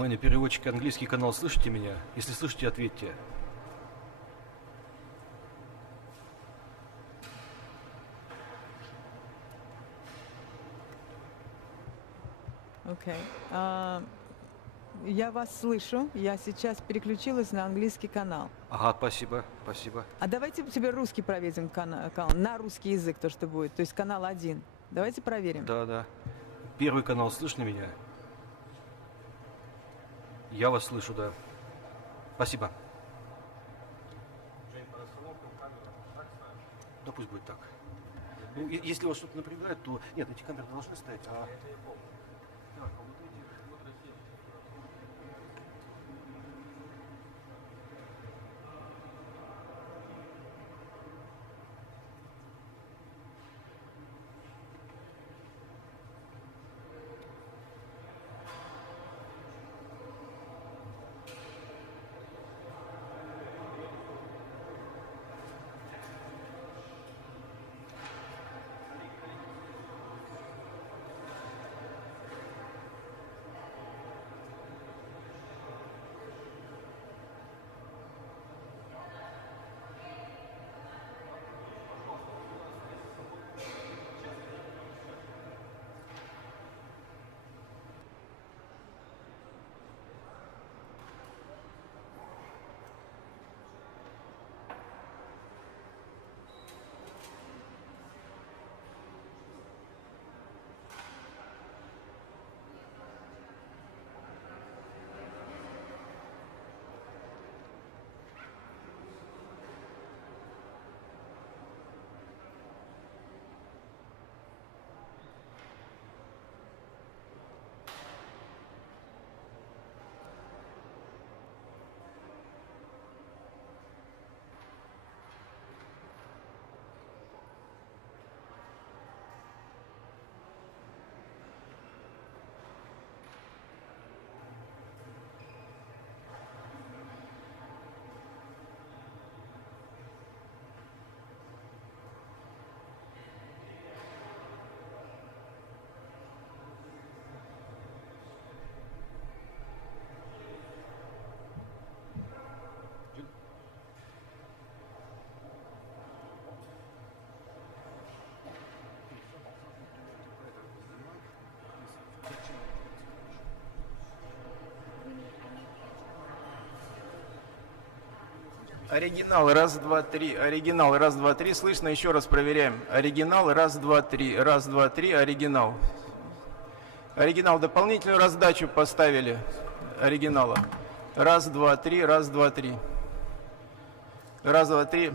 Внимание, переводчик, английский канал, слышите меня? Если слышите, ответьте. Окей. Я вас слышу. Я сейчас переключилась на английский канал. Ага, спасибо, спасибо. А давайте тебе русский проведем канал, на русский язык то, что будет. То есть канал 1. Давайте проверим. Да, да. Первый канал, слышно меня? Я вас слышу, да. Спасибо. Да пусть будет так. Ну, если вас что-то напрягает, то... Нет, эти камеры должны стоять, а... Так, а вот эти... Оригинал, раз, два, три. Оригинал, раз, два, три. Слышно, еще раз проверяем. Оригинал, раз, два, три. Раз, два, три, оригинал. Оригинал, дополнительную раздачу поставили оригинала. Раз, два, три, раз, два, три. Раз, два, три.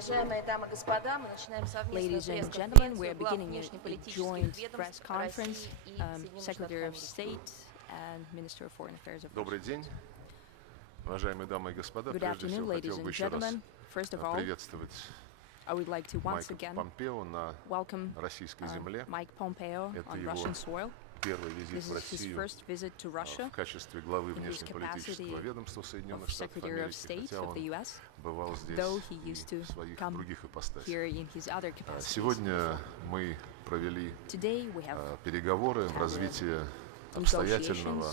Уважаемые дамы и господа, мы начинаем совместную Ladies and пресс-конференцию gentlemen, we are глав beginning a внешнеполитических joint ведомств press conference. России и Соединенных Secretary of Штатов Америки. State and Minister of Foreign Affairs of Russia. Добрый день, уважаемые дамы и господа. Good Прежде afternoon, всего, ladies хотел бы and еще раз gentlemen. First of all, приветствовать I would like to once Майка again Помпео на welcome российской земле. Mike Pompeo Это on его Russian soil. Первый визит This в is his Россию first visit to Russia в качестве главы in his внешнеполитического capacity ведомства Соединенных of Штатов Secretary of Америки, State хотя of the он U.S., бывал здесь though he и used to в своих come других ипостасях. here in his other capacities. Сегодня мы провели Today we have переговоры в развитии обстоятельного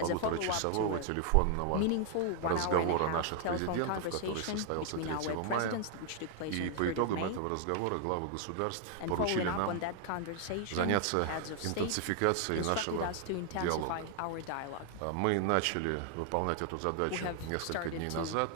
as a follow-up полуторачасового to a телефонного meaningful разговора 1-hour-and-a-half наших telephone президентов, который conversation состоялся between 3 our мая. presidents, which took place И on по 3rd of итогам May. этого разговора главы государств And поручили following up нам on that conversation, заняться heads of state интенсификацией instructed нашего us to диалога. intensify our dialogue. Мы начали выполнять эту задачу We have несколько started дней to назад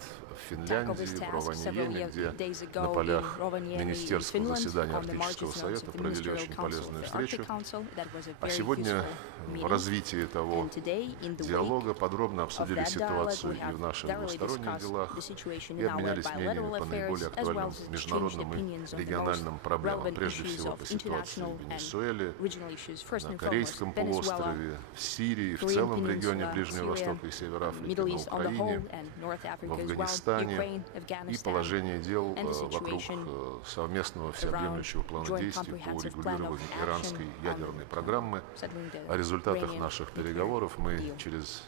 в tackle this Финляндии, в task several Рованьеме, где days на ago полях in Rovaniemi, министерского Finland, заседания on the Арктического margins совета of the провели Ministerial очень Council полезную of the Arctic встречу. Council. That was a А very сегодня useful в meeting. развитии того And today, in the диалога wake подробно of обсудили that dialogue, ситуацию we и have в наших thoroughly двусторонних discussed делах the situation и in our обменялись мнениями bilateral по affairs, наиболее as well актуальным as exchanged международным и opinions on the most региональным проблемам, relevant прежде issues всего of по ситуации international в and Венесуэле, regional issues. First на and foremost, Корейском Venezuela, полуострове, в Сирии, в Korean целом регионе Peninsula, Ближнего Syria, Востока и Севера Африки, Middle на East on the whole, Украине, and North в Africa as well, Афганистане Ukraine, и Afghanistan, положение дел and the вокруг situation совместного всеобъемлющего плана joint действий по comprehensive plan of урегулированию action иранской on ядерной программы. settling the О результатах Iranian наших nuclear переговоров мы deal. через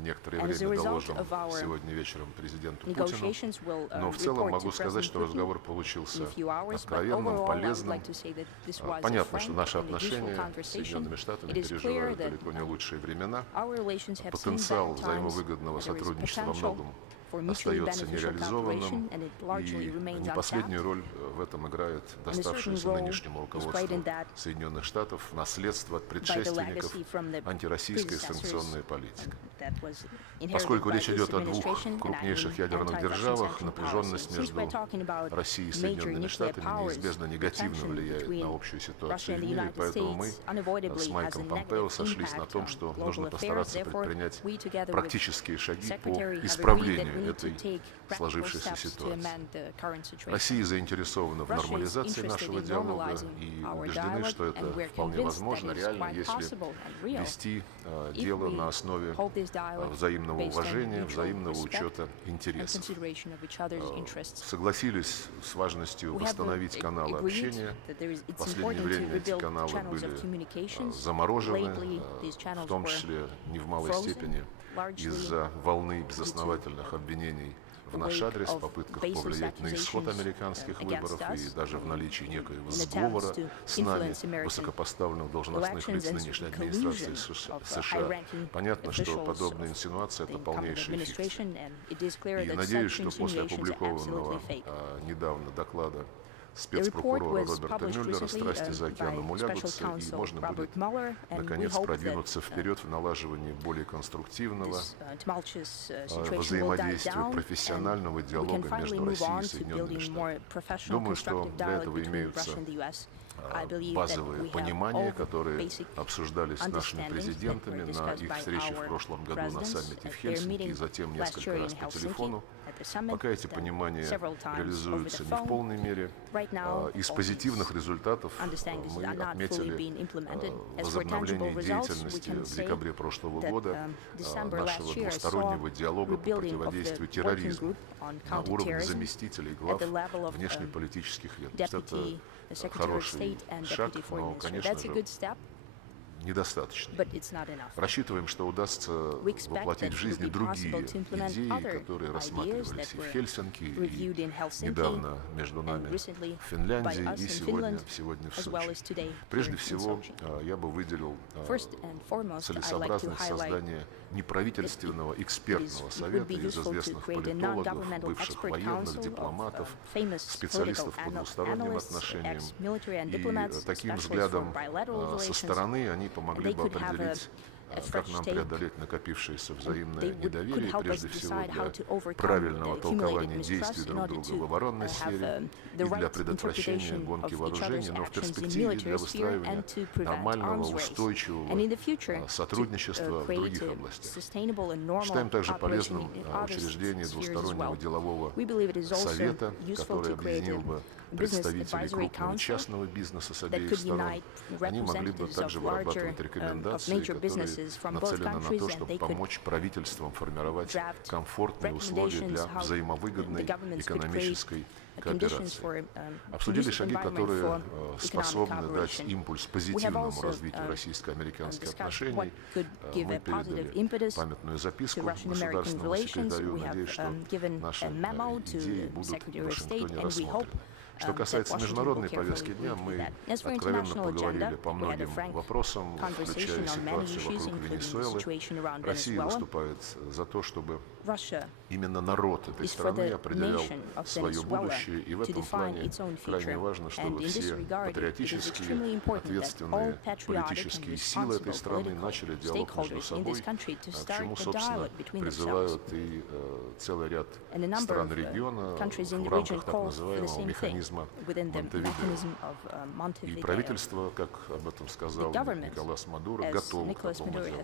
некоторое And as a время result доложим of our сегодня вечером президенту Путину. negotiations will Но в целом report могу to сказать, President что Putin разговор in получился a few hours, but откровенным, overall, I would полезным. like to say that this was a Понятно, что frank наши and a useful отношения с conversation. Соединенными Штатами It is clear переживают that далеко не лучшие времена. our relations have seen Потенциал bad times, взаимовыгодного and there is сотрудничества во potential многом for mutually остается beneficial нереализованным, cooperation, and it largely и remains не последнюю untapped. роль в этом играет And a certain доставшееся role нынешнему is руководству played in that Соединенных Штатов наследство от by the предшественников legacy from the антироссийской predecessors санкционной политики. that was inherited Поскольку by речь this идет о двух administration, and I крупнейших mean ядерных anti-Russian державах, sanction напряженность policy. Since между we're talking about Россией и major Соединенными nuclear Штатами powers, неизбежно the негативно tension влияет between на общую ситуацию Russia в and the мире, и United поэтому мы States unavoidably с has a Майком Помпео negative сошлись на impact том, on что global нужно affairs. постараться Therefore, предпринять we together with практические шаги по Secretary have agreed that we исправлению need to этой take practical сложившейся steps to ситуации. amend the current situation. Россия заинтересована в Russia is нормализации interested нашего in диалога normalizing и our убеждены, dialogue, что это and we're вполне convinced возможно, that it's реально, quite если possible and real вести if дело we на основе hold this dialogue взаимного based on уважения, mutual взаимного respect учета and интересов. consideration of each other's interests. Согласились с важностью We have восстановить каналы agreed общения. that there is, В it's последнее important to время эти rebuild каналы channels of были communications. заморожены, Lately, these в channels том were числе не в малой frozen, степени largely из-за волны безосновательных обвинений в наш wake адрес, в of попытках baseless повлиять на исход accusations, американских against выборов us, и даже в наличии некоего in сговора attempts to с нами, influence American высокопоставленных должностных лиц elections and нынешней администрации collusion of США. high-ranking Понятно, что officials подобная of инсинуация – это the incumbent полнейшая фикция. administration, and it is clear И that надеюсь, such что после insinuations are опубликованного absolutely fake. недавно доклада The report спецпрокурора was Роберта published Мюллера recently «Страсти за океаном by Special улягутся», и Counsel можно будет Robert Mueller, and we наконец hope продвинуться that вперед в налаживании более конструктивного this tumultuous situation will die взаимодействия, down, профессионального and we диалога can finally между move Россией и on to Соединенными building more Штатами. professional, Думаю, что constructive для dialogue этого between имеются Russia and the US. I believe that базовые we have понимания, all которые basic обсуждались с нашими understandings that президентами were на discussed их by встрече в our прошлом году на presidents саммите в at their Хельсинки и meeting затем last несколько year раз in по Helsinki телефону. at the summit, Пока эти then понимания several times over реализуются the не в phone. полной мере, Right now, из all позитивных these результатов understandings мы are not fully отметили being implemented. As for возобновление tangible results, we деятельности can в say декабре прошлого that, года December нашего last year двустороннего saw диалога по rebuilding of противодействию the working терроризму group on на уровне counterterrorism заместителей at глав the level of внешнеполитических ведомств. Deputy Это Secretary of хороший State and шаг, Deputy Foreign но, Minister. конечно That's a же, good step, недостаточный. but it's not enough. Рассчитываем, что удастся We expect воплотить в that it жизнь will be другие possible to implement идеи, other которые ideas рассматривались that и в were Хельсинки, reviewed in и Helsinki, недавно между and нами recently в Финляндии by us и in сегодня Finland, в as well Сочи. as today Прежде here in всего, Sochi. я бы выделил First and foremost, I'd like to целесообразность highlight создания неправительственного экспертного it would совета be из useful to известных create a политологов, non-governmental бывших expert военных, council дипломатов, of famous специалистов political по двусторонним analysts, отношениям. ex-military and И diplomats, таким specialists for взглядом bilateral со relations, стороны они and помогли they бы could have a определить как нам преодолеть накопившееся взаимное недоверие, прежде всего для правильного толкования действий друг друга в оборонной сфере и для предотвращения гонки вооружений, но в перспективе для выстраивания нормального, устойчивого сотрудничества в других областях. Считаем также полезным учреждение двустороннего делового совета, который объединил бы представителей крупного частного бизнеса с обеих сторон. Они могли бы также вырабатывать рекомендации, которые нацелены на то, чтобы помочь правительствам формировать комфортные условия для взаимовыгодной экономической кооперации. Обсудили шаги, которые способны дать импульс позитивному развитию российско-американских отношений. Мы передали памятную записку государственному секретарю. Надеюсь, что наши идеи будут в Вашингтоне рассмотрены. Что касается международной повестки дня, мы откровенно поговорили по многим вопросам, включая ситуацию вокруг Венесуэлы. Россия выступает за то, чтобы именно народ этой страны определял свое будущее, и в этом плане крайне важно, чтобы все патриотические, ответственные политические силы этой страны начали диалог между собой, к чему, собственно, призывают и целый ряд стран региона в рамках так называемого механизма Монтевидео. И правительство, как об этом сказал Николас Мадуро, готово к такому делу.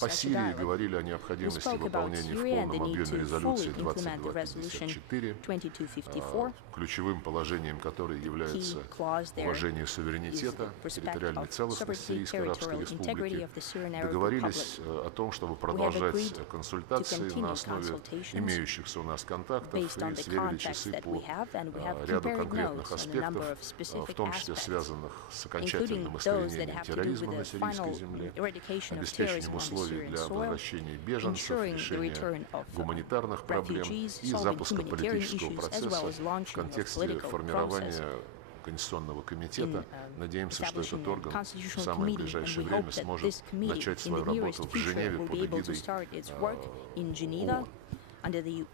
По Сирии говорили о необходимости выполнения в полном объеме резолюции 2254, ключевым положением которой является уважение суверенитета, территориальной целостности Сирийской Арабской Республики. Договорились о том, чтобы продолжать консультации на основе имеющихся у нас контактов и сверили часы по ряду конкретных аспектов, в том числе связанных с окончательным искоренением терроризма на сирийской земле, обеспечением условий для возвращения беженцев, решения гуманитарных проблем и запуска политического процесса в контексте формирования Конституционного комитета. Надеемся, что этот орган в самое ближайшее время сможет начать свою работу в Женеве под эгидой ООН.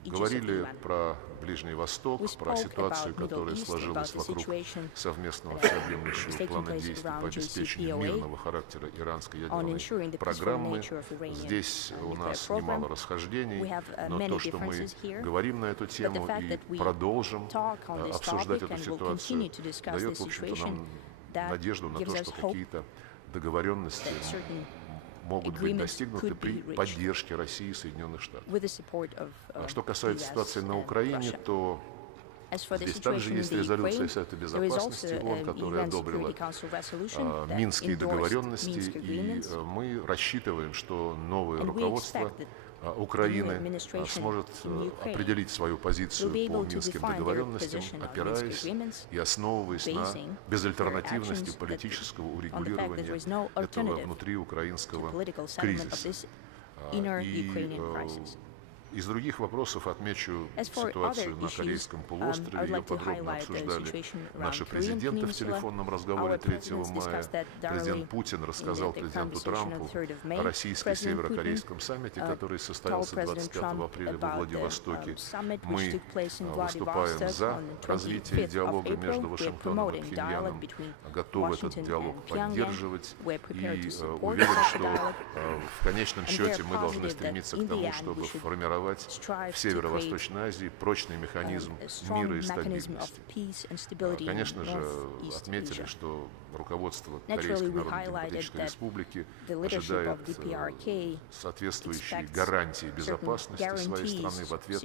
Говорили про Ближний Восток, про ситуацию, которая сложилась вокруг совместного всеобъемлющего плана действий по обеспечению мирного характера иранской ядерной программы. Здесь у нас немало расхождений, но то, что мы говорим на эту тему и продолжим обсуждать эту ситуацию, дает, в общем-то, нам надежду на то, что какие-то договоренности могут быть достигнуты при поддержке России и Соединенных Штатов. Что касается ситуации на Украине, то здесь также есть резолюция Совета Безопасности ООН, которая одобрила минские договоренности, и мы рассчитываем, что новое руководство Украины сможет определить свою позицию по минским договоренностям, опираясь и основываясь на безальтернативности политического урегулирования этого внутриукраинского кризиса. И из других вопросов отмечу ситуацию на Корейском полуострове. Ее подробно обсуждали наши президенты в телефонном разговоре 3 мая. Президент Путин рассказал президенту Трампу о российско северокорейском саммите, который состоялся 25 апреля во Владивостоке. Мы выступаем за развитие диалога между Вашингтоном и Пхеньяном, готовы этот диалог поддерживать и уверен, что в конечном счете мы должны стремиться к тому, чтобы формировать в Северо-Восточной Азии прочный механизм мира и стабильности. Конечно же, отметили, что руководство Корейской Народно-Демократической Республики ожидает соответствующие гарантии безопасности своей страны в ответ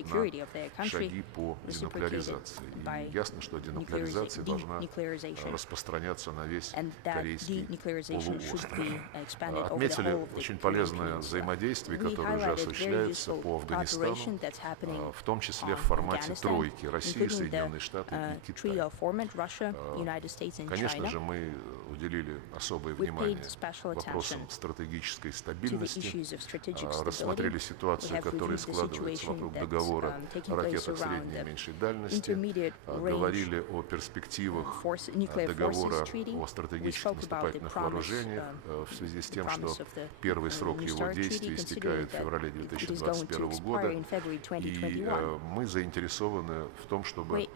на шаги по денуклеаризации. И ясно, что денуклеаризация должна распространяться на весь Корейский полуостров. Отметили очень полезное взаимодействие, которое уже осуществляется по Афганистану, в том числе в формате тройки: России, Соединенные Штаты и Китай. Конечно же, мы уделили особое внимание вопросам стратегической стабильности, рассмотрели ситуацию, которая складывается вокруг договора о ракетах средней и меньшей дальности, говорили о перспективах договора о стратегических наступательных вооружениях в связи с тем, что первый срок его действия истекает в феврале 2021 года. И мы заинтересованы в том, чтобы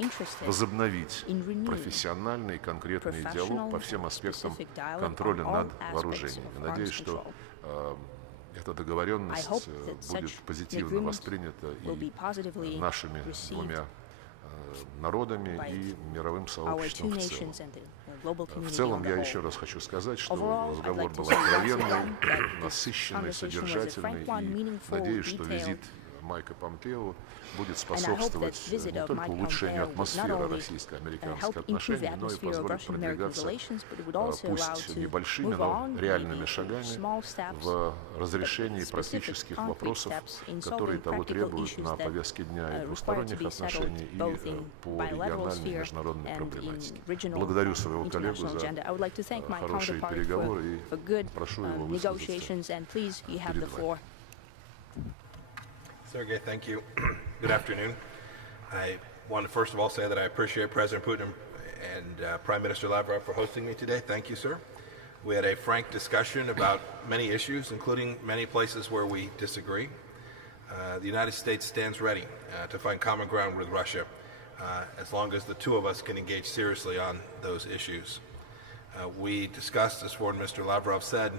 возобновить профессиональный и конкретный диалог по всем аспектам контроля над вооружениями. Надеюсь, что эта договоренность hope that будет such позитивно agreement воспринята will be и positively нашими received двумя народами by и мировым our two сообществом в целом. nations and the global В community целом, on я the еще whole. раз хочу сказать, что Overall, I'd разговор like to был say once откровенный, again that this насыщенный, conversation was a содержательный, frank one, и meaningful, надеюсь, что detailed. визит Майка Помпео будет And I hope that способствовать visit не of только Mike улучшению Pompeo would not атмосферы only российско-американских help improve the отношений, но и atmosphere of позволит Russian-American продвигаться, relations, but it would also allow пусть to небольшими, move но on, реальными maybe шагами small steps, в разрешении specific практических concrete вопросов, steps in которые solving того practical требуют issues на that повестке дня и require to двусторонних be settled отношений, both и in по bilateral региональной и sphere международной and in проблематике. regional Благодарю своего коллегу international за agenda. I would like to thank my хорошие counterpart переговоры и for good прошу его высказаться negotiations, and please, you have перед the вами. floor. Sergey, thank you. Good afternoon. I want to first of all say that I appreciate President Putin and Prime Minister Lavrov for hosting me today. Thank you, sir. We had a frank discussion about many issues, including many places where we disagree. The United States stands ready to find common ground with Russia as long as the two of us can engage seriously on those issues. We discussed, as Foreign Minister Lavrov said,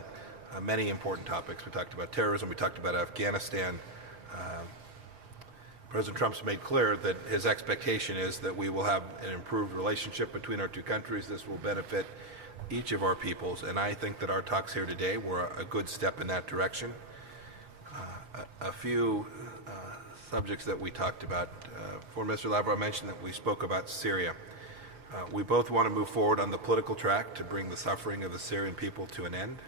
many important topics. We talked about terrorism, we talked about Afghanistan. President Trump's made clear that his expectation is that we will have an improved relationship between our two countries. This will benefit each of our peoples, and I think that our talks here today were a good step in that direction. A few subjects that we talked about. Foreign Minister Lavrov mentioned that we spoke about Syria. We both want to move forward on the political track to bring the suffering of the Syrian people to an end,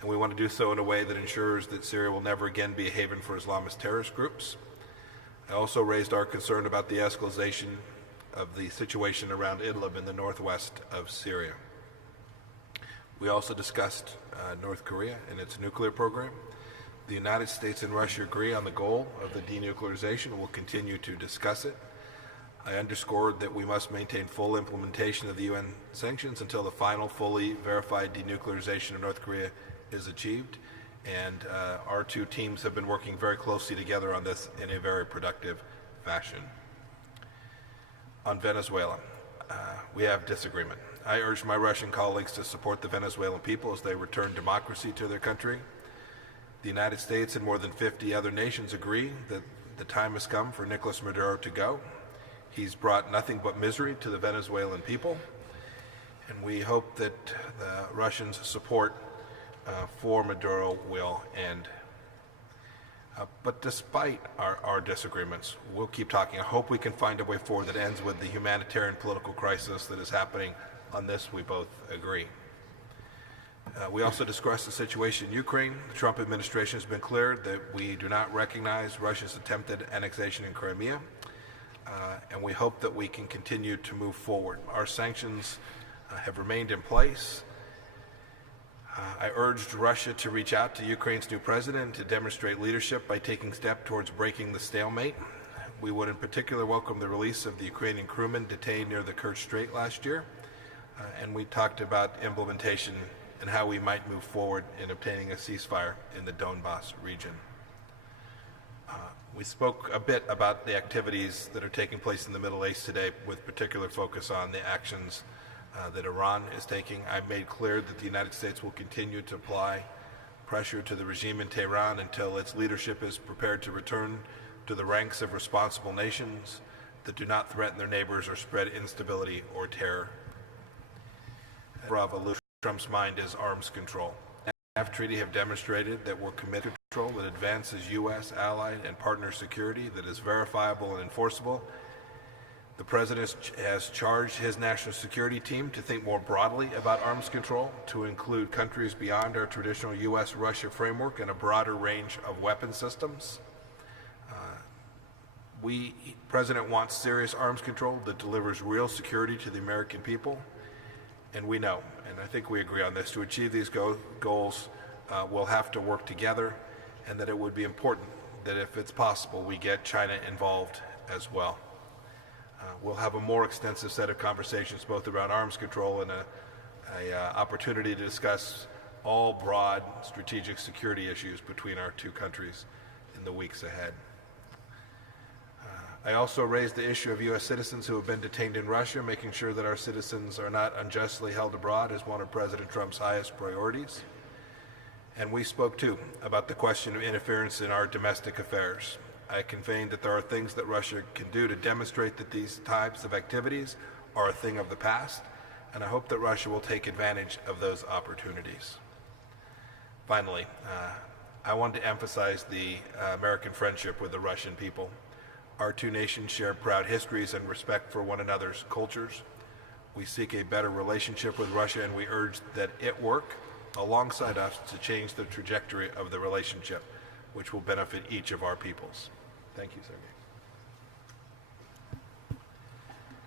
and we want to do so in a way that ensures that Syria will never again be a haven for Islamist terrorist groups. I also raised our concern about the escalation of the situation around Idlib in the northwest of Syria. We also discussed North Korea and its nuclear program. The United States and Russia agree on the goal of the denuclearization and will continue to discuss it. I underscored that we must maintain full implementation of the UN sanctions until the final fully verified denuclearization of North Korea is achieved. And our two teams have been working very closely together on this in a very productive fashion. On Venezuela, we have disagreement. I urge my Russian colleagues to support the Venezuelan people as they return democracy to their country. The United States and more than 50 other nations agree that the time has come for Nicolas Maduro to go. He's brought nothing but misery to the Venezuelan people, and we hope that the Russians' support for Maduro will end. But despite our disagreements, we'll keep talking. I hope we can find a way forward that ends with the humanitarian political crisis that is happening. On this, we both agree. We also discussed the situation in Ukraine. The Trump administration has been clear that we do not recognize Russia's attempted annexation in Crimea, and we hope that we can continue to move forward. Our sanctions have remained in place. I urged Russia to reach out to Ukraine's new president to demonstrate leadership by taking steps towards breaking the stalemate. We would in particular welcome the release of the Ukrainian crewmen detained near the Kerch Strait last year, and we talked about implementation and how we might move forward in obtaining a ceasefire in the Donbass region. We spoke a bit about the activities that are taking place in the Middle East today, with particular focus on the actions that Iran is taking. I've made clear that the United States will continue to apply pressure to the regime in Tehran until its leadership is prepared to return to the ranks of responsible nations that do not threaten their neighbors or spread instability or terror. Bravo, Trump's mind is arms control. The NAF treaty have demonstrated that we're committed to control that advances U.S., allied, and partner security, that is verifiable and enforceable. The President has charged his national security team to think more broadly about arms control, to include countries beyond our traditional U.S.-Russia framework and a broader range of weapon systems. President wants serious arms control that delivers real security to the American people, and we know, and I think we agree on this, to achieve these goals, we'll have to work together, and that it would be important that if it's possible, we get China involved as well. We'll have a more extensive set of conversations both around arms control and an opportunity to discuss all broad strategic security issues between our two countries in the weeks ahead. I also raised the issue of U.S. citizens who have been detained in Russia. Making sure that our citizens are not unjustly held abroad is one of President Trump's highest priorities. And we spoke too about the question of interference in our domestic affairs. I conveyed that there are things that Russia can do to demonstrate that these types of activities are a thing of the past, and I hope that Russia will take advantage of those opportunities. Finally, I want to emphasize the American friendship with the Russian people. Our two nations share proud histories and respect for one another's cultures. We seek a better relationship with Russia, and we urge that it work alongside us to change the trajectory of the relationship, which will benefit each of our peoples. Thank you, Sergey.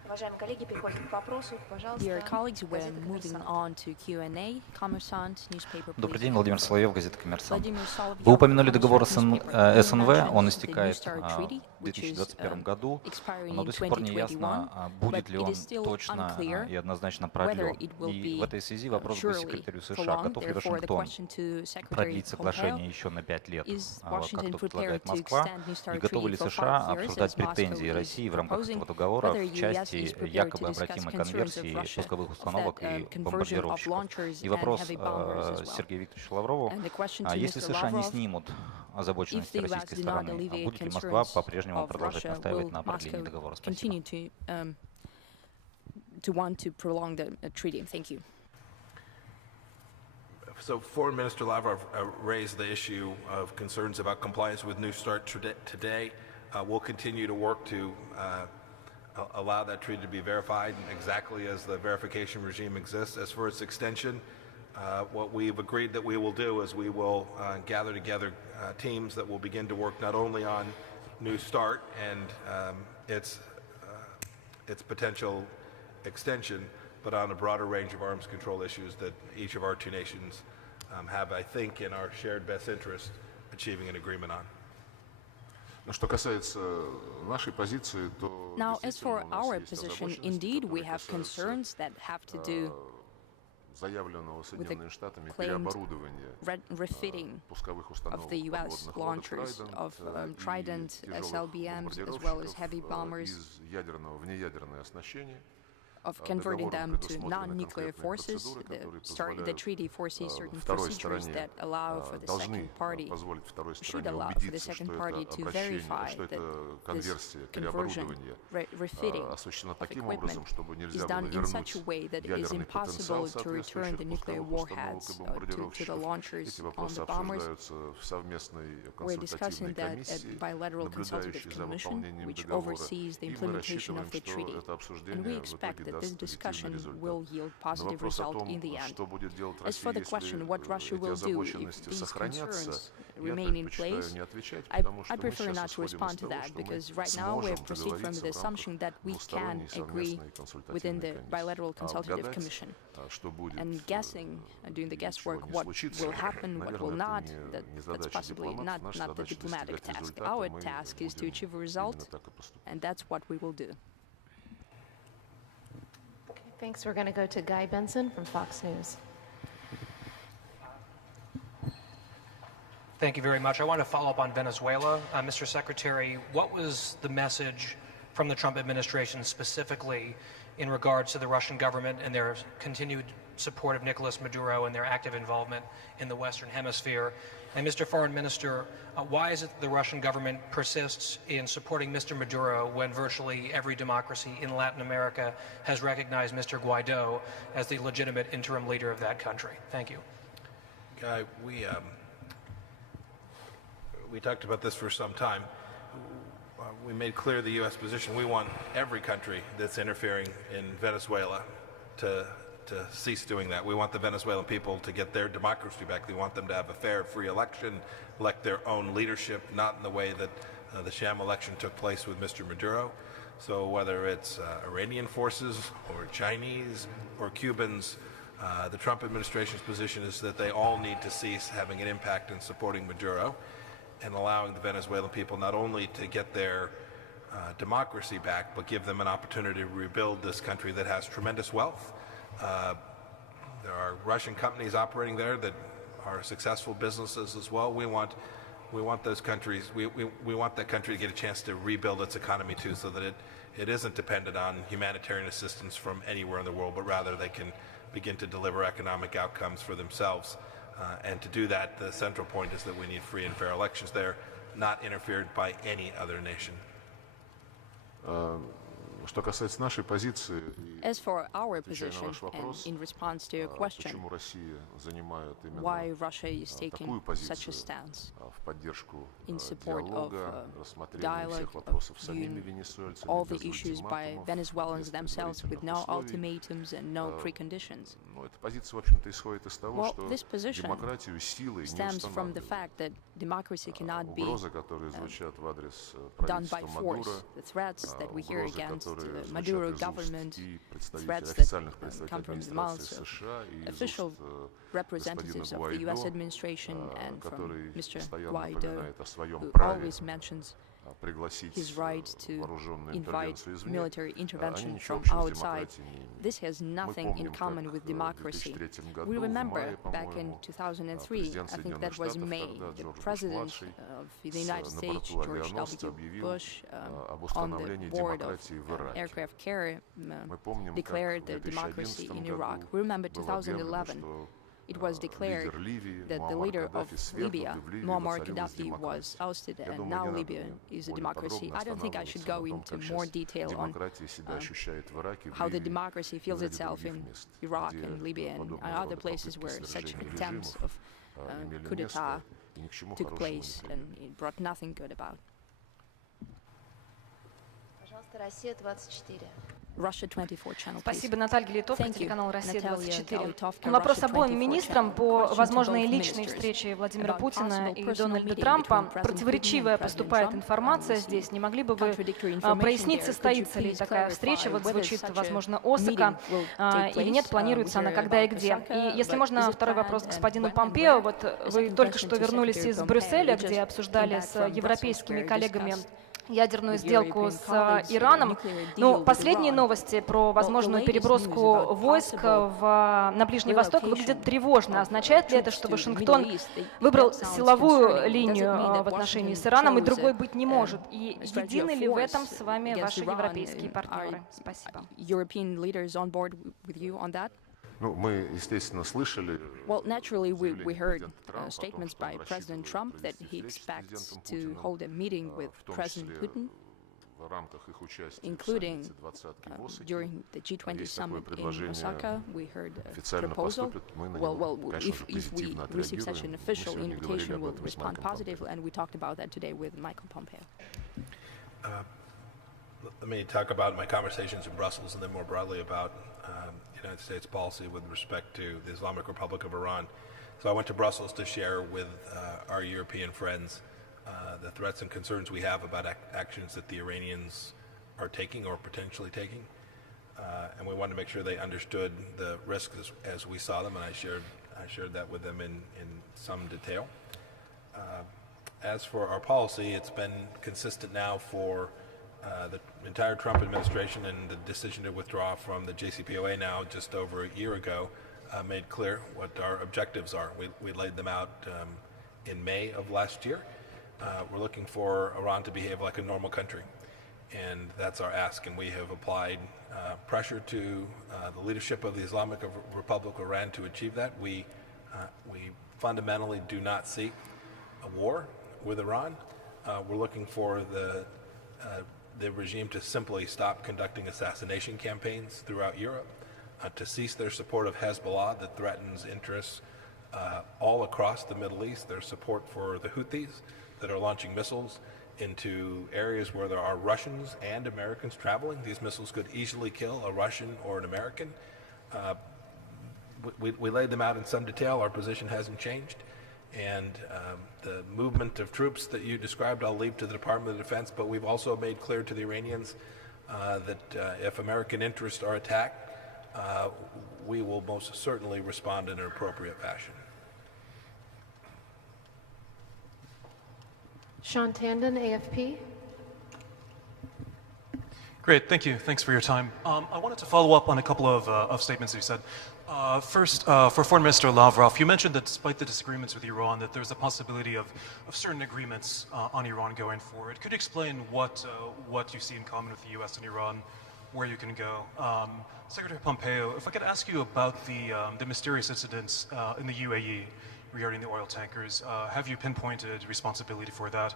Уважаемые коллеги, переходим к вопросу. Пожалуйста. Dear colleagues, we're Газета moving «Коммерсант». on to Q&A. Коммерсант, newspaper, Добрый please. день, Владимир Соловьев, газета «Коммерсант». Владимир Соловьев, Вы упомянули договор Коммерсант, СНВ, он the истекает New Start в Treaty, which is, 2021 году, expiring но in до сих пор не 2021, ясно, будет ли but it он is still точно unclear и однозначно whether продлен. it will И be в этой связи вопрос к surely секретарю США, prolonged. готов ли Therefore, the Вашингтон question to Secretary продлить Pompeo соглашение еще на 5 лет, is как Washington то prepared предлагает to Москва, extend New и Start готовы ли Treaty for США 5 years, обсуждать as Moscow претензии is России в рамках proposing, этого договора whether в US части is prepared якобы to discuss обратимой concerns of конверсии Russia пусковых of установок that, и conversion of бомбардировщиков. launchers И and вопрос heavy bombers as well. Сергею Викторовичу Лаврову, And the question to если Mr. США не Lavrov, снимут if озабоченности the US российской do not стороны, alleviate будет ли Москва concerns по-прежнему of продолжать Russia, настаивать will на продлении Moscow договора? Спасибо. continue to want to prolong the treaty? Thank you. So Foreign Minister Lavrov raised the issue of concerns about compliance with New START today. We'll continue to work to allow that treaty to be verified exactly as the verification regime exists. As for its extension, what we've agreed that we will do is we will gather together teams that will begin to work not only on New START and its potential extension, but on a broader range of arms control issues that each of our two nations have, I think, in our shared best interest, achieving an agreement on. Что касается нашей позиции, то Now, as for действительно у нас our есть position, озабоченности, indeed, we которые have касаются concerns that have to do заявленного Соединенными Штатами claimed переоборудования refitting пусковых of установок the US подводных лодок launchers Trident of и Trident тяжелых SLBMs, as well as heavy бомбардировщиков bombers, из ядерного в неядерное оснащение. of converting them to предусмотрены non-nuclear конкретные forces. процедуры, которые The treaty foresees certain второй procedures стороне that allow for the должны second party, позволить второй should стороне allow for the убедиться, second что party это to обращение, verify что that это this конверсия, conversion, переоборудование refitting осуществлено of таким equipment образом, чтобы is нельзя было done in such a вернуть way that it is ядерный потенциал impossible to return the соответствующих nuclear пусковых установок warheads и to the бомбардировщиков. launchers Эти on вопросы the bombers. обсуждаются в совместной We're discussing консультативной that at комиссии, bilateral consultative наблюдающей за commission, выполнением which договора. oversees the И мы implementation of рассчитываем, the что treaty. это And we обсуждение в expect итоге that this даст позитивный discussion результат. will yield Но positive вопрос о result том, in the end. что будет делать As for Россия, the question, если what Russia эти will do if озабоченности these сохранятся, concerns я remain in предпочитаю place, не отвечать, I потому что мы prefer сейчас not to исходим из respond to того, that, что мы because right now we сможем proceed from договориться the в assumption that рамках we can двусторонней agree совместной within the консультативной bilateral комиссии. consultative Гадать, commission. что будет, And guessing, doing the ничего guesswork, не what случится, will happen, what will наверное, not, это не that's задача possibly дипломатов. not Наша the задача diplomatic достигать task. результата, Our мы task is to будем achieve a result, именно так и поступать. and that's what we will do. Thanks. We're going to go to Guy Benson from Fox News. Thank you very much. I want to follow up on Venezuela. Mr. Secretary, what was the message from the Trump administration specifically in regards to the Russian government and their continued support of Nicolas Maduro and their active involvement in the Western Hemisphere? And Mr. Foreign Minister, why is it that the Russian government persists in supporting Mr. Maduro when virtually every democracy in Latin America has recognized Mr. Guaido as the legitimate interim leader of that country? Thank you. Guy, we talked about this for some time. We made clear the U.S. position. We want every country that's interfering in Venezuela to cease doing that. We want the Venezuelan people to get their democracy back. We want them to have a fair, free election, elect their own leadership, not in the way that the sham election took place with Mr. Maduro. So whether it's Iranian forces or Chinese or Cubans, the Trump administration's position is that they all need to cease having an impact in supporting Maduro and allowing the Venezuelan people not only to get their democracy back, but give them an opportunity to rebuild this country that has tremendous wealth. There are Russian companies operating there that are successful businesses as well. We want those countries, we want that country to get a chance to rebuild its economy too, so that it isn't dependent on humanitarian assistance from anywhere in the world, but rather they can begin to deliver economic outcomes for themselves And to do that, the central point is that we need free and fair elections there, not interfered by any other nation. Что касается нашей позиции, As for our отвечая на position, ваш вопрос, and in response to your question, почему Россия занимает why именно Russia is такую taking such a позицию stance в поддержку in support of диалога, рассмотрения dialogue, всех вопросов of самими viewing венесуэльцами, all the без issues by ультиматумов, Venezuelans без themselves with no предварительных условий. ultimatums and no preconditions. Но эта позиция, в общем-то, исходит из того, Well, что this position демократию силой не stems from the устанавливают. fact that democracy cannot be Угрозы, которые звучат в адрес done by правительства force. Мадуро, The threats that we hear угрозы, against которые the звучат Maduro из уст government, и threats официальных that представителей come from the администрации mouths of США и из official уст representatives господина of the U.S. Гуайдо, administration and from который Mr. постоянно Guaido, напоминает о своем who праве always mentions пригласить his right to вооруженную invite интервенцию извне. military Они intervention ничего from общего с outside. демократией не имеют. This has nothing in помним, common как with в democracy. 2003 году, We в remember мае, back in по-моему, 2003, президент I think Соединенных that was Штатов May, тогда, the Джордж president Буш-младший, of the United на States, борту George авианосца W. объявил Bush, об on the установлении board of демократии в Ираке. aircraft carrier, Мы помним, declared как the в democracy 2011 in году Iraq. We remember было объявлено, 2011. что It was declared лидер Ливии, that the Муаммар leader of Каддафи, свергнут, Libya, и в Ливии Muammar воцарилась Gaddafi, was демократия. ousted, Я and думаю, now не надо Libya is a более democracy. подробно I don't think I should останавливаться go на том, into как more сейчас detail on демократия себя ощущает в Ираке, в how the Ливии democracy и в feels ряде itself других in мест, Iraq где and Libya and подобного other рода places попытки where such свержения attempts режимов of имели coup место d'etat и ни к чему took хорошему не place, привели. and it brought nothing good about. Пожалуйста, Россия 24. Russia 24 channel, please. Спасибо, Наталья Литовка, Thank you. телеканал «Россия-24». Natalia Litовka, Вопрос Russia обоим 24 министрам channel. по Question to возможной both личной ministers встрече Владимира about Путина possible и personal Дональда meeting Трампа. between President Противоречивая Putin and поступает President Trump. информация здесь. Не могли бы вы Contradictory information прояснить, there. Could you состоится ли please такая clarify встреча? Вот whether звучит, such a возможно, осака, meeting will take или нет, place? планируется We она hear когда и about где. Osaka, И если but можно, is it второй вопрос planned господину and when and Помпео. where? Вот A вы second только question что to вернулись Secretary из Pompeo. Брюсселя, We just где came обсуждали back с from Brussels, европейскими where коллегами discussed ядерную with сделку European с colleagues Ираном. nuclear deal Ну, with последние Iran. новости про Well, возможную the latest news переброску about войск на Ближний Восток выглядит relocation тревожно. Означает ли это, troops что to Вашингтон Middle East? выбрал That sounds силовую concerning. Does it линию mean that в отношении Washington с Ираном, и chose другой быть не a может? И strategy едины of ли в этом force с вами against ваши Iran? европейские Are партнеры? Спасибо. European leaders on board with you on that? Ну, мы, естественно, слышали Well, naturally, we заявление heard президента Трампа о том, statements что он by President рассчитывает Trump that провести he встречу с expects президентом to Путиным, hold a meeting with в том President числе Putin, в рамках их участия в including саммите двадцатки в Осаке. during the G20 Есть такое summit in предложение, Osaka. We heard a официально proposal. поступит, мы на Well, него, конечно же, if we позитивно receive such отреагируем. an Мы official сегодня говорили invitation, об we'll этом с respond Майком Помпео. positively, and we talked about that today with Michael Pompeo. Let me talk about my conversations in Brussels and then more broadly about United States policy with respect to the Islamic Republic of Iran. So I went to Brussels to share with our European friends the threats and concerns we have about actions that the Iranians are taking or potentially taking. And we wanted to make sure they understood the risks as we saw them, and I shared that with them in some detail. As for our policy, it's been consistent now for the entire Trump administration, and the decision to withdraw from the JCPOA now just over a year ago made clear what our objectives are. We laid them out in May of last year. We're looking for Iran to behave like a normal country, and that's our ask. And we have applied pressure to the leadership of the Islamic Republic of Iran to achieve that. We fundamentally do not seek a war with Iran. We're looking for the regime to simply stop conducting assassination campaigns throughout Europe, to cease their support of Hezbollah that threatens interests all across the Middle East, their support for the Houthis that are launching missiles into areas where there are Russians and Americans traveling. These missiles could easily kill a Russian or an American. We laid them out in some detail. Our position hasn't changed. And the movement of troops that you described, I'll leave to the Department of Defense, but we've also made clear to the Iranians that if American interests are attacked, we will most certainly respond in an appropriate fashion. Sean Tandon, AFP. Great, thank you. Thanks for your time. I wanted to follow up on a couple of statements you said. First, for Foreign Minister Lavrov, you mentioned that despite the disagreements with Iran, that there's a possibility of certain agreements on Iran going forward. Could you explain what you see in common with the U.S. and Iran, where you can go? Secretary Pompeo, if I could ask you about the mysterious incidents in the UAE regarding the oil tankers. Have you pinpointed responsibility for that?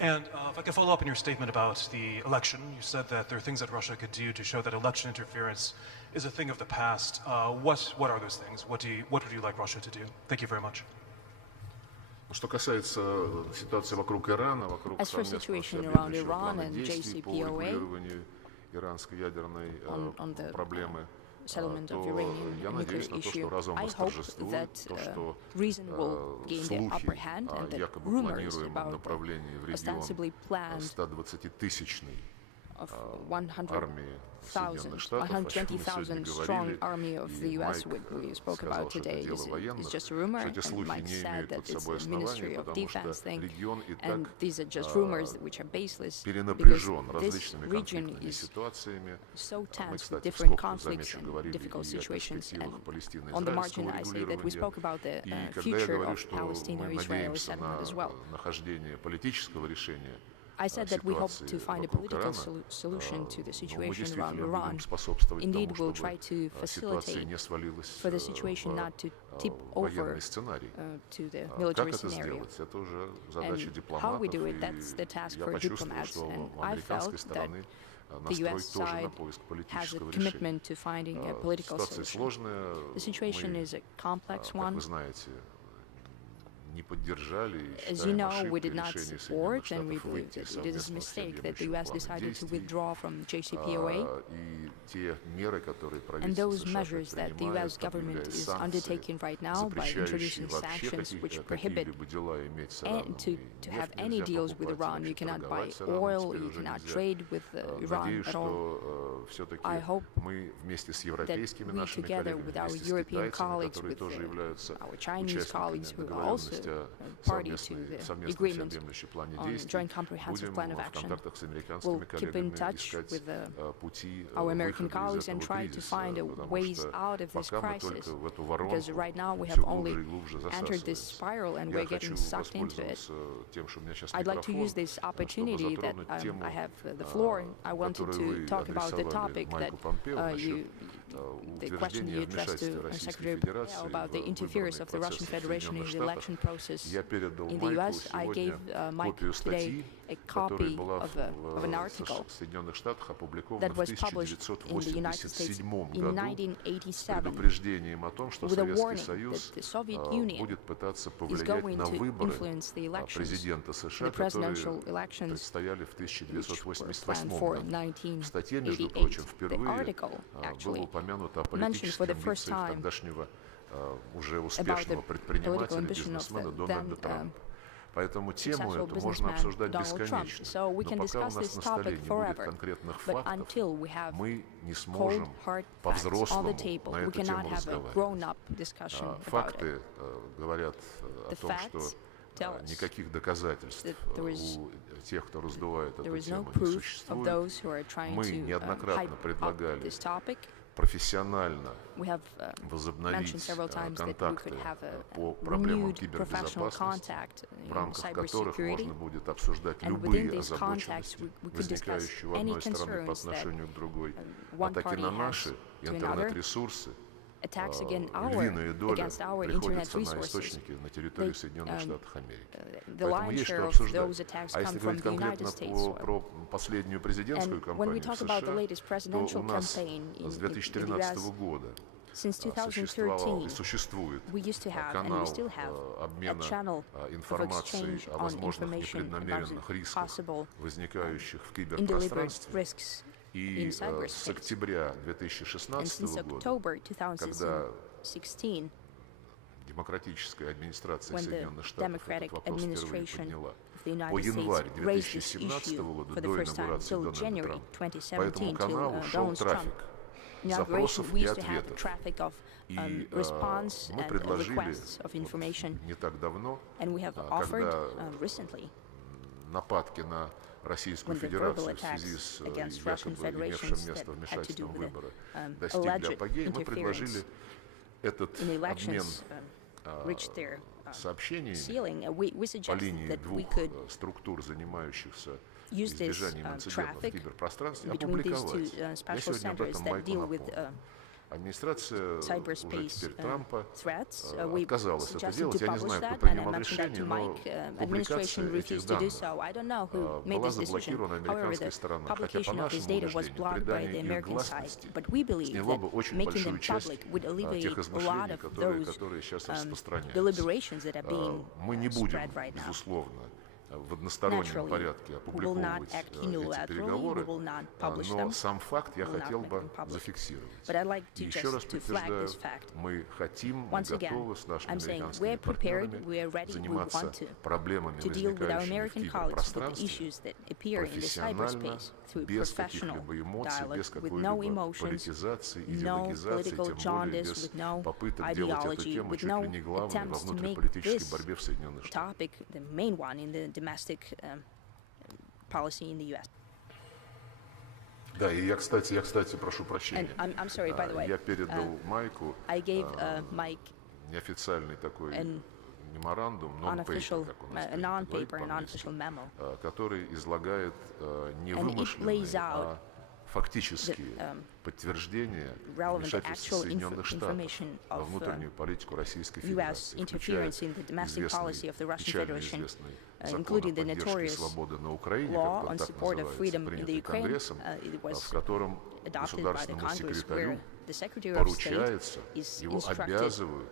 And if I can follow up on your statement about the election, you said that there are things that Russia could do to show that election interference is a thing of the past. What are those things? What would you like Russia to do? Thank you very much. Что касается ситуации вокруг Ирана, вокруг As for совместного situation around следующего Iran плана and действий по JCPOA, урегулированию иранской ядерной on the проблемы, settlement of то Iranian я надеюсь nuclear на то, issue, что разум I hope восторжествует, that то, что reason will gain the upper слухи hand о and that якобы rumors планируемом about направлении в ostensibly регион planned 120-тысячной of армии Соединенных Штатов, о чем мы сегодня 120,000 strong говорили, army of the и US, Майк we spoke сказал, about что это today, дело is военных, just a rumor, что эти and слухи Mike не said имеют that под it's собой a Ministry основания, of потому что Defense thing, регион и and так these are just rumors which are baseless, because перенапряжен this различными region конфликтными is ситуациями. so Мы, tense with кстати, в different скобках, conflicts замечу, and говорили difficult и о situations, and перспективах on the margin палестино-израильского I say that we spoke about the регулирования. И когда я future говорю, of что мы Palestino-Israeli надеемся settlement as на well. нахождение политического решения I said that we hope ситуации to find a вокруг political Ирана, solution to the мы situation around действительно Iran. будем способствовать Indeed, тому, we'll try to чтобы ситуация facilitate не свалилась for the situation not to tip в over военный сценарий. to the Как military это scenario. сделать? Это уже задача And дипломатов. how we do it, И that's the task я for почувствовал, diplomats. что And у I американской felt that стороны the настрой US тоже на side поиск has a политического commitment решения. to finding a political Ситуация solution. сложная. The situation Мы, is a complex как one. вы знаете, не поддержали и As you считаем know, we ошибкой did not решение support, Соединенных and we Штатов believe выйти из that it is a совместного mistake that the всеобъемлющего US плана decided to действий. withdraw from JCPOA. И те меры, которые And правительство those США measures that the предпринимает, US government объявляя is санкции, undertaking right now by запрещающие introducing вообще sanctions which prohibit какие-либо дела иметь с Ираном. and to have any deals with Iran. You cannot buy oil, you cannot trade with Iran Надеюсь, at all. что все-таки I hope мы вместе с европейскими we нашими together коллегами, with our вместе с European китайцами, colleagues, которые with тоже являются our Chinese colleagues участниками who are also договоренности о party to the совместном agreement всеобъемлющем плане on действий, joint comprehensive будем plan of в action. контактах с американскими We'll keep in коллегами touch искать with пути our American выхода из colleagues and этого try to кризиса, find потому ways что out of this пока мы crisis. только в эту Because right now we воронку have все only глубже и глубже entered this засасываемся. spiral and Я we're хочу getting sucked into it. воспользоваться тем, что у меня сейчас I'd like to микрофон, use this чтобы opportunity that затронуть тему, I have the floor. I wanted которую to вы talk about the адресовали topic that Майку Помпео you, the question утверждения you addressed вмешательства to Российской Secretary Pompeo Федерации about the в interference выборный of the Russian процесс в Federation in Соединенных the election Штатах. process Я передал in the Майку US. I gave сегодня Mike копию today статьи, a которая copy была of an article в Соединенных Штатах опубликована that в was published in the United States 1987 in году с 1987 предупреждением о том, что with a Советский warning Союз that the Soviet Union будет пытаться is повлиять going на to выборы influence the elections, президента США, the которые presidential elections предстояли в which were planned 1988 for году. В статье, между 1988. прочим, The впервые article было actually упомянуто о mentioned for политической the first амбиции time тогдашнего уже about успешного the предпринимателя, political ambition of бизнесмена the Дональда then Трампа. Поэтому тему successful эту можно businessman обсуждать Donald Trump. бесконечно. So we Но can пока у discuss нас this на столе topic не будет forever. конкретных But фактов, until we have мы не cold, сможем hard facts on по-взрослому the table, на we эту cannot тему have a разговаривать. grown-up discussion about it. Факты говорят о The том, что facts tell us никаких доказательств that there is- у тех, кто раздувает There эту is no тему, не proof of существует. those who are trying Мы to неоднократно hype up предлагали this topic. профессионально We have mentioned возобновить several times that we контакты could have по a проблемам renewed professional кибербезопасности, contact в in рамках которых cybersecurity. можно будет обсуждать And within любые these contacts, озабоченности, we could discuss возникающие у any одной страны по concerns that отношению к другой. one Атаки party на has наши to another. интернет-ресурсы, Attacks against львиная доля against our internet приходится на resources. источники на территории Соединенных Штатов Америки. The Поэтому lion's есть share что of обсуждать. those attacks А come если from говорить the United конкретно States. про последнюю президентскую And when we кампанию в talk about the США, latest то presidential у нас campaign in с the 2013 US, года since существовал и 2013, существует we used to have and we канал still have a обмена channel of информацией exchange о on возможных information about непреднамеренных рисках, possible возникающих в indeliberate киберпространстве. risks И in с cyberspace. октября And 2016 since года, October когда 2016, демократическая администрация when the Соединенных Штатов Democratic этот вопрос впервые administration подняла, of the по United январь States raised this 2017 issue года for the до first time инаугурации till Дональда January Трампа. По этому 2017 каналу till шел Donald Trump трафик inauguration. запросов We и used to have ответов. traffic of И response мы and предложили requests of information, не так давно, and we have offered когда recently нападки на Российскую when the verbal Федерацию в связи attacks с against Russian якобы имевшим federations место that had to do вмешательством в with выборы the достигли alleged апогея, мы предложили этот in the обмен elections reached their сообщениями ceiling. We по suggested линии that we двух could структур, занимающихся use this избежанием инцидентов в traffic киберпространстве, between these two опубликовать. Я special сегодня об centers этом that Майку deal with напомню. Администрация уже cyberspace теперь Трампа threats. We отказалась это suggested делать. to Я не publish знаю, кто that, and I принимал mentioned that решение, to но Mike. Administration публикация этих refused to do данных so. I don't know who made была this decision. заблокирована However, американской the стороной. Хотя по publication of this нашему data was убеждению, blocked by the придание их American side. гласности But we believe сняло бы that очень making большую them часть public would тех alleviate a lot измышлений, of которые those сейчас распространяются. deliberations that are being Мы не будем, spread right now. безусловно, в одностороннем порядке опубликовывать эти переговоры, но сам факт я хотел бы зафиксировать. И еще раз подтверждаю, мы хотим, мы готовы с нашими американскими партнерами заниматься проблемами, возникающими в киберпространстве, профессионально, без каких-либо эмоций, без какой-либо политизации, идеологизации, тем более без попыток делать эту тему чуть ли не главной во внутриполитической борьбе в Соединенных Штатах. Domestic policy in the U.S. Да, и я, кстати, прошу прощения. I'm sorry, by the way. Я передал Майку I gave Mike неофициальный такой меморандум, non-official, non-paper, a non-paper, an unofficial memo, который излагает не вымышленные, а фактические подтверждения вмешательства Соединенных Штатов во внутреннюю политику Российской Федерации, включая печально известный закон о поддержке свободы на Украине, как он так называется, принятый Конгрессом, в котором государственному секретарю поручается, его обязывают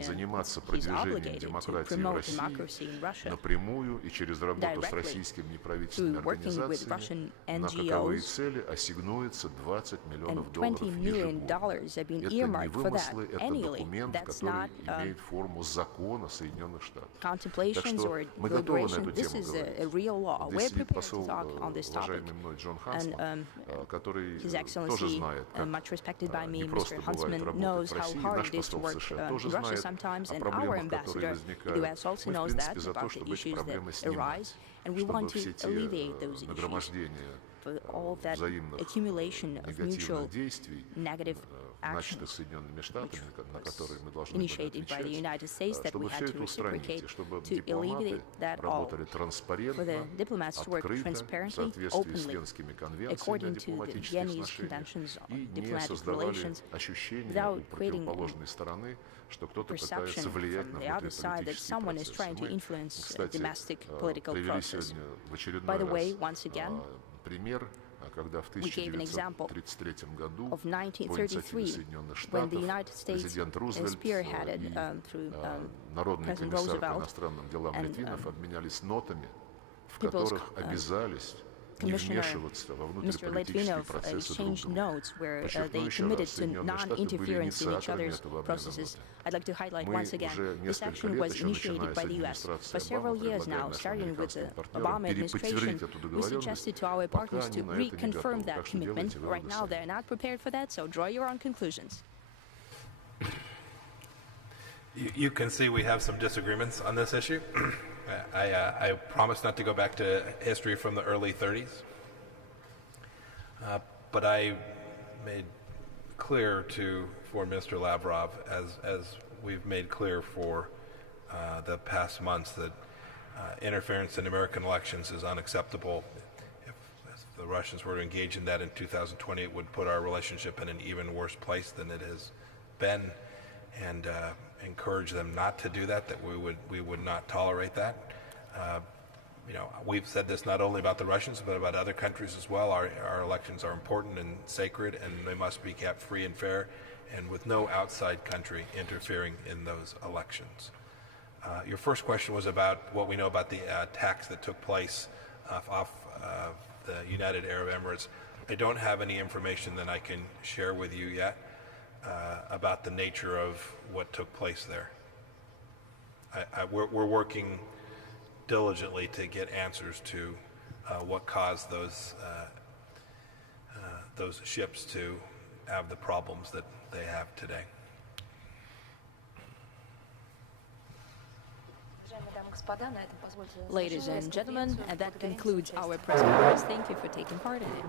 заниматься продвижением демократии в России напрямую и через работу с российскими неправительственными организациями, на каковые цели ассигнуется $20 миллионов ежегодно. Это не вымыслы, это документ, который имеет форму закона Соединенных Штатов. Так что мы готовы на эту тему говорить. Здесь сидит посол, уважаемый мной Джон Хансман, который тоже знает, как непросто бывает работать в России. Наш посол в США тоже знает о проблемах, которые возникают. Мы, в принципе, за то, чтобы эти проблемы снимать, чтобы все те нагромождения взаимных негативных действий, начатых Соединенными Штатами, на которые мы должны были отвечать, чтобы все это устранить, и чтобы дипломаты работали транспарентно, открыто, в соответствии с Венскими конвенциями о дипломатических отношениях, и не создавали ощущения у противоположной стороны, что кто-то пытается влиять на внутриполитический процесс. Кстати, привели сегодня в очередной раз пример, когда в 1933 году по инициативе Соединенных Штатов президент Рузвельт и народный комиссар по иностранным делам Литвинов обменялись нотами, в которых обязались не вмешиваться во внутриполитические процессы друг друга. Подчеркну еще раз, Соединенные Штаты были инициаторами этого обмена нотами. Мы уже несколько лет, еще начиная с администрации Обамы, предлагаем нашим американским партнерам переподтвердить эту договоренность, пока они на это не готовы. Так что делайте выводы сами. You can see we have some disagreements on this issue. I promise not to go back to history from the early 30s. But I made clear to Foreign Minister Lavrov, as we've made clear for the past months, that interference in American elections is unacceptable. If the Russians were to engage in that in 2020, it would put our relationship in an even worse place than it has been, and encourage them not to do that, that we would not tolerate that. You know, we've said this not only about the Russians, but about other countries as well. Our elections are important and sacred, and they must be kept free and fair, and with no outside country interfering in those elections. Your first question was about what we know about the attacks that took place off the United Arab Emirates. I don't have any information that I can share with you yet about the nature of what took place there. We're working diligently to get answers to what caused those ships to have the problems that they have today. Ladies and gentlemen, and that concludes our press conference. Thank you for taking part in it.